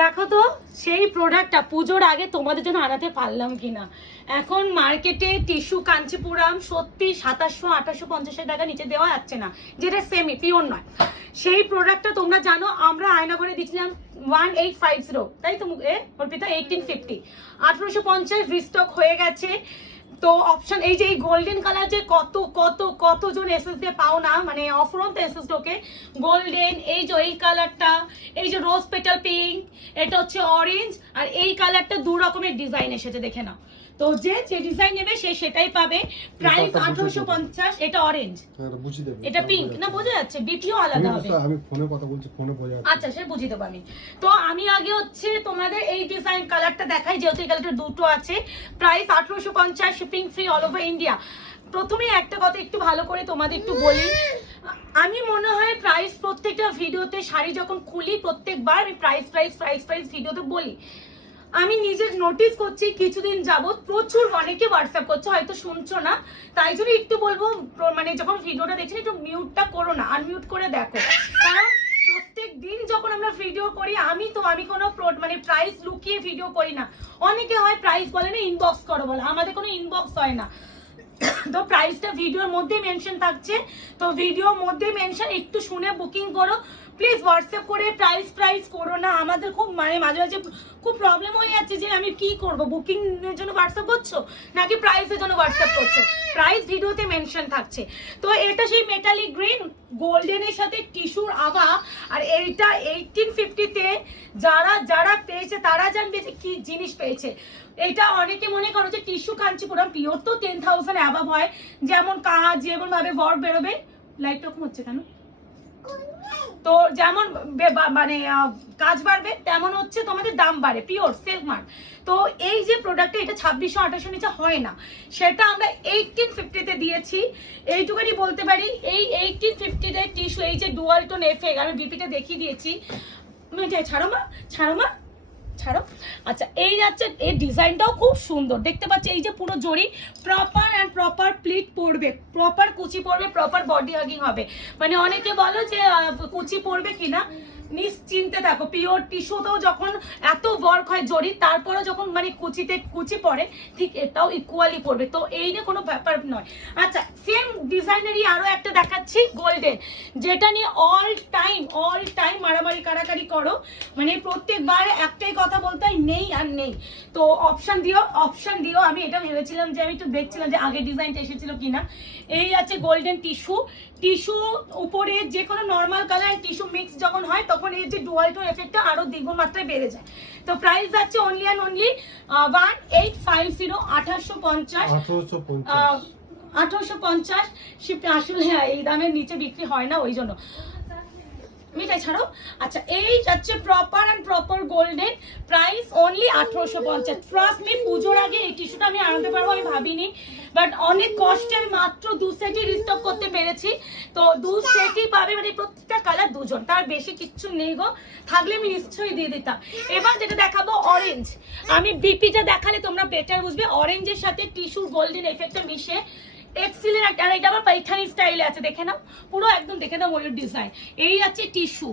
দেখো তো সেই প্রোডাক্টটা পুজোর আগে তোমাদের জন্য আনাতে পারলাম কিনা। এখন মার্কেটে টিস্যু কাঞ্চিপুরাম সত্যি 2700-2850 টাকা নিচে দেওয়া যাচ্ছে না, যেটা সেমি পিওর নয়। সেই প্রোডাক্টটা তোমরা জানো আমরা আয়নাঘরে দিচ্ছিলাম 1850, তাই তো অর্পিতা? 1850, 1850 রিস্টক হয়ে গেছে। তো অপশন এই যে এই গোল্ডেন কালার যে কত কত কতজন এসএস দিয়ে পাও না, মানে অফুরন্ত এসএস ঢোকে। গোল্ডেন, এই যে এই কালারটা, এই যে রোজ পেটাল পিঙ্ক, এটা হচ্ছে অরেঞ্জ, আর এই কালারটা দু রকমের ডিজাইন এসেছে, দেখে নাও। তো যে যে ডিজাইন নেবে সে সেটাই পাবে। প্রাইস 1850। এটা অরেঞ্জ, এটা পিঙ্ক, না বোঝা যাচ্ছে? বিপিও আলাদা হবে। আমি ফোনে কথা বলছি, ফোনে বোঝা যাচ্ছে। আচ্ছা, সে বুঝিয়ে দেবো আমি। তো আমি আগে হচ্ছে তোমাদের এই ডিজাইন কালারটা দেখাই, যেহেতু এই কালারটা দুটো আছে। Price 1850, shipping free all over India. প্রথমে একটা কথা একটু ভালো করে তোমাদের একটু বলি, আমি মনে হয় প্রাইস প্রত্যেকটা ভিডিওতে শাড়ি যখন খুলি প্রত্যেকবার আমি প্রাইস প্রাইস প্রাইস প্রাইস ভিডিওতে বলি। আমি নিজের নোটিস করছি কিছুদিন যাবত প্রচুর অনেকে হোয়াটসঅ্যাপ করছে, হয়তো শুনছো না, তাই জন্য একটু বলবো মানে যখন ভিডিওটা দেখছি একটু মিউটটা করো না, আনমিউট করে দেখো। কারণ প্রত্যেক দিন যখন আমরা ভিডিও করি আমি কোনো মানে প্রাইস লুকিয়ে ভিডিও করি না। অনেকে হয় প্রাইস বলে না, ইনবক্স করো বলে, আমাদের কোনো ইনবক্স হয় না। তো প্রাইসটা ভিডিওর মধ্যে মেনশন থাকছে, তো ভিডিওর মধ্যে মেনশন, একটু শুনে বুকিং করো প্লিজ। হোয়াটসঅ্যাপ করে প্রাইস প্রাইস করো না, আমাদের খুব মানে মাঝে মাঝে খুব প্রবলেম হয়ে যাচ্ছে যে আমি কি করব, বুকিং এর জন্য হোয়াটসঅ্যাপ করছো নাকি প্রাইসের জন্য হোয়াটসঅ্যাপ করছো। প্রাইস ভিডিওতে মেনশন থাকছে। তো এটা সেই মেটালিক গ্রিন গোল্ডেনের সাথে টিস্যুর আভা, আর এইটা 1850-তে যারা যারা পেয়েছে তারা জানবে যে কি জিনিস পেয়েছে। এটা অনেকে মনে করো যে টিস্যু কাঞ্চিপুরম পিওর তো 10,000 অ্যাবাভ হয়, যেমন কাজ যেমন ভাবে ওয়ার্ক বেরোবে। লাইট রকম হচ্ছে কেন? তো যেমন মানে কাজ বাড়বে তেমন হচ্ছে তোমাদের দাম বাড়ে, পিওর সিল্ক মার্ক। তো এই যে প্রোডাক্টটা এটা 2600-2800 নিচে হয় না, সেটা আমরা 1850-তে দিয়েছি। এইটুকুনি বলতে পারি। এই 1850-তে টিস্যু, এই যে ডুয়াল টোন এফেক্ট, আমি বিপিটা দেখিয়ে দিয়েছি। ছাড়ো মা, ছাড়ো মা, ছাড়ো। আচ্ছা, এই যাচ্ছে এই ডিজাইনটাও খুব সুন্দর দেখতে পাচ্ছি। এই যে পুরো জড়ি প্রপার অ্যান্ড প্রপার প্লিট পড়বে, প্রপার কুচি পড়বে, প্রপার বডি হাগিং হবে। মানে অনেকে বলো যে কুচি পড়বে কিনা, নিশ্চিন্তে থাকো। পিওর টিস্যুতেও যখন এত ওয়ার্ক হয় জড়ি, তারপরেও যখন মানে কুচিতে কুচি পড়ে, ঠিক এটাও ইকুয়ালি পড়বে। তো এই নিয়ে কোনো ব্যাপার নয়। আচ্ছা, সেম ডিজাইনেরই আরো একটা দেখাচ্ছি গোল্ডেন, যেটা নিয়ে অল টাইম মারামারি কারাকারি করো, মানে প্রত্যেকবার একটাই কথা বলতে হয়, নেই আর নেই। তো অপশন দিও। আমি এটা ভেবেছিলাম যে আমি একটু দেখছিলাম যে আগে ডিজাইনটা এসেছিল কিনা। এই আছে গোল্ডেন টিস্যু উপরে যে কোনো নর্মাল কালার টিস্যু মিক্স যখন হয় তখন এই যে ডুয়াল টোন এফেক্টটা আরো দ্বিগুণ মাত্রায় বেড়ে যায়। তো প্রাইস যাচ্ছে অনলি 1850, 1850 শিফট। আসলে এই দামের নিচে বিক্রি হয় না, ওই জন্য। মিঠাই ছাড়ো। আচ্ছা, এই যাচ্ছে proper and proper golden, price only 1850। Trust me, পুজোর আগে এই টিস্যুটা আমি আনতে পারবো আমি ভাবিনি, বাট অনেক কষ্টে আমি মাত্র 2 সেটই রিস্টক করতে পেরেছি। তো 2 সেটই পাবে, মানে প্রত্যেকটা কালার দুজন, তার বেশি কিচ্ছু নেই গো। থাকলে আমি নিশ্চয়ই দিয়ে দিতাম। এবার যেটা দেখাবো অরেঞ্জ, আমি বিপিটা দেখালে তোমরা বেটার বুঝবে। অরেঞ্জের সাথে টিস্যুর গোল্ডেন এফেক্টটা মিশে এক্সিলেন্ট। আর এটা আবার পাইথানি স্টাইলে আছে, দেখে নাও পুরো একদম, দেখে নাও ময়ূর ডিজাইন। এই আছে টিস্যু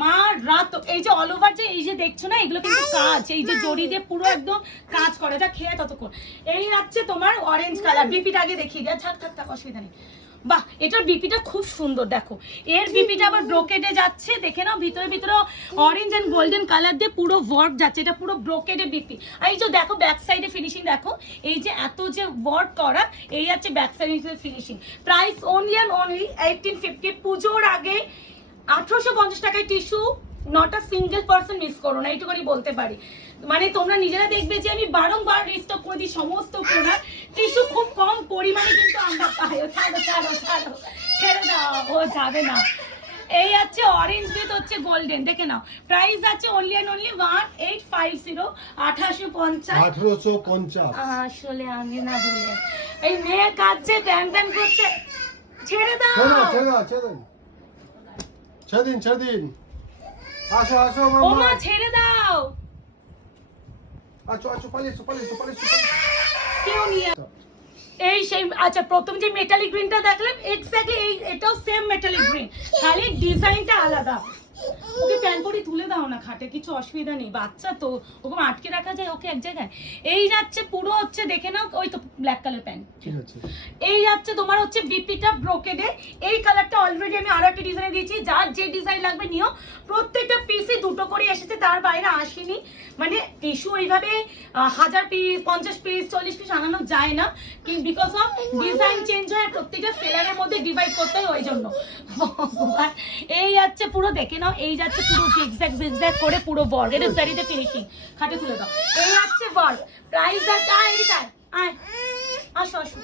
মা রাত, এই যে অল ওভার যে এই যে দেখছো না, এগুলো কিন্তু কাজ, এই যে জড়ি দিয়ে পুরো একদম কাজ করে, যা খেয়ে ততক্ষণ। এই আছে তোমার অরেঞ্জ কালার, বিপিটা আগে দেখিয়ে দেয়। থাক অসুবিধা নেই। বাহ, এটার বিপিটা খুব সুন্দর দেখো। এর বিপিটা আবার ব্রোকেডে যাচ্ছে, দেখে নাও ভিতরে অরেঞ্জ এন্ড গোল্ডেন কালার দিয়ে পুরো ওয়ার্ক যাচ্ছে, এটা পুরো ব্রোকেডে বিপি। আর এই যে দেখো ব্যাক সাইডে ফিনিশিং দেখো, এই যে এত যে ওয়ার্ক করা, এই আছে ব্যাক সাইডে ফিনিশিং। Price only 1850। পুজোর আগে 1850 টাকায় tissue not a single person miss করো না, এইটুকুনি বলতে পারি। মানে তোমরা নিজেরা দেখবে যে আমি বারংবার রিস্টক করে দিই সমস্ত প্রোডাক্ট। টিস্যু খুব কম পরিমাণে কিন্তু আমরা পাই। ছাড়ো ছেড়ে দাও, ও যাবে না। এই আছে অরেঞ্জ উইথ হচ্ছে গোল্ডেন, দেখে নাও। প্রাইস আছে অনলি 1850, 1850। আসলে আমি না বলে এই মেয়ে কাঁদছে, প্যান করছে, ছেড়ে দাও। ছেড়ে দিন। আসো ও মা, ছেড়ে দাও। আচ্ছা, পালিয়েছো। কেউ নিয়ে এই সেই। আচ্ছা, প্রথম যে মেটালিক গ্রিনটা দেখলাম এক্স্যাক্টলি এটাও সেম মেটালিক গ্রিন, খালি ডিজাইনটা আলাদা। ওকে প্যান পরি তুলে দাও না খাটে, কিছু অসুবিধা নেই, বাচ্চা তো ওকে আটকে রাখা যায় ওকে এক জায়গায়। এই যাচ্ছে পুরো হচ্ছে দেখে নাও, ওই তো ব্ল্যাক কালার প্যান্ট। ঠিক আছে। এই যাচ্ছে তোমার হচ্ছে বিপিটা ব্রোকেডে, এই কালারটা অলরেডি আমি আরো একটা ডিজাইনে দিয়েছি, যার যে ডিজাইন লাগবে নিও। প্রত্যেকটা পিসে দুটো করে এসেছে, তার বাইরে আসেনি। মানে টিস্যু এইভাবে 1000 পিস 50 পিস 40 পিস আনানো যায় না, বিকজ অফ ডিজাইন চেঞ্জ হয়, প্রত্যেকটা সেলারের মধ্যে ডিভাইড করতে হয়, ওই জন্য। এই যাচ্ছে পুরো দেখে নাও, এই যাচ্ছে পুরো জিগজ্যাগ জিগজ্যাগ করে পুরো বর্গ, এটা জারিতে ফিনিশিং, খাটে তুলে দাও। এই যাচ্ছে বর্গ, প্রাইস যাচ্ছে আয় আসো আসো।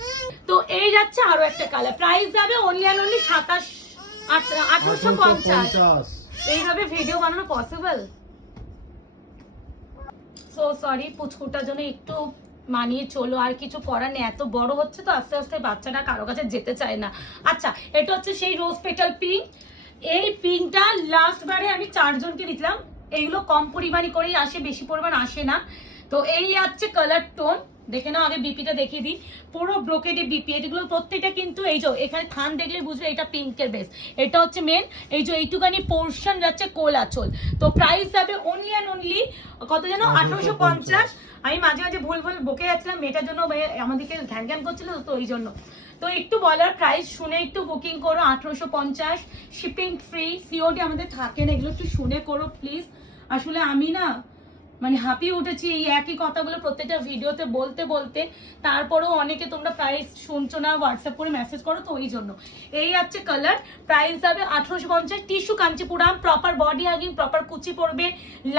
তো এই যাচ্ছে আরো একটা কালার, প্রাইস যাবে অনলি অ্যান্ড অনলি 1850। এইভাবে ভিডিও বানানো পসিবল? সো সরি, পুচকুটার জন্য একটু মানিয়ে চলো, আর কিছু করার নেই, এত বড় হচ্ছে তো আস্তে আস্তে বাচ্চাটা কারো কাছে যেতে চায় না। আচ্ছা, এটা হচ্ছে সেই রোজ পেটাল পিঙ্ক। এই পিঙ্কটা লাস্ট বারে আমি 4 জনকে দিলাম, এইগুলো কম পরিমাণে করেই আসে, বেশি পরিমাণ আসে না। তো এই আছে কালার টোন, দেখে নাও, আগে বিপিটা দেখিয়ে দিই। পুরো ব্রোকেডে বিপি, এগুলো প্রত্যেকটা কিন্তু এই যে এখানে থান দেখলে বুঝবে এটা পিঙ্কের বেস, এটা হচ্ছে মেন। এই যে এইটুকানি পোর্শন যাচ্ছে কোল আঁচল। তো প্রাইস যাবে অনলি অ্যান্ড অনলি কত যেন 1850। আমি মাঝে মাঝে ভুল বকে যাচ্ছিলাম, মেয়েটার জন্য আমাদেরকে ঘ্যান ঘ্যান করছিল, তো ওই জন্য। তো একটু বলার প্রাইস শুনে একটু বুকিং করো, 1850, শিপিং ফ্রি, সিওডি আমাদের থাকে না, এগুলো একটু শুনে করো প্লিজ। আসলে আমি না মানে হাঁপিয়ে উঠেছি এই একই কথাগুলো প্রত্যেকটা ভিডিওতে বলতে বলতে, তারপরেও অনেকে তোমরা প্রাইস শুনছো না, হোয়াটসঅ্যাপ করে মেসেজ করো, তো ওই জন্য। এই হচ্ছে কালার, প্রাইস যাবে 1850। Tissue Kanchipuram, proper body hugging, proper কুচি পড়বে,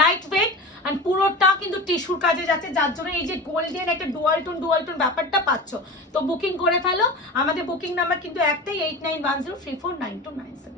লাইট ওয়েট, আর পুরোটা কিন্তু টিস্যুর কাজে যাচ্ছে, যার জন্য এই যে গোল্ডেন একটা ডুয়াল টোন ব্যাপারটা পাচ্ছ। তো বুকিং করে ফেলো, আমাদের বুকিং নাম্বার কিন্তু একটাই, 8910349297।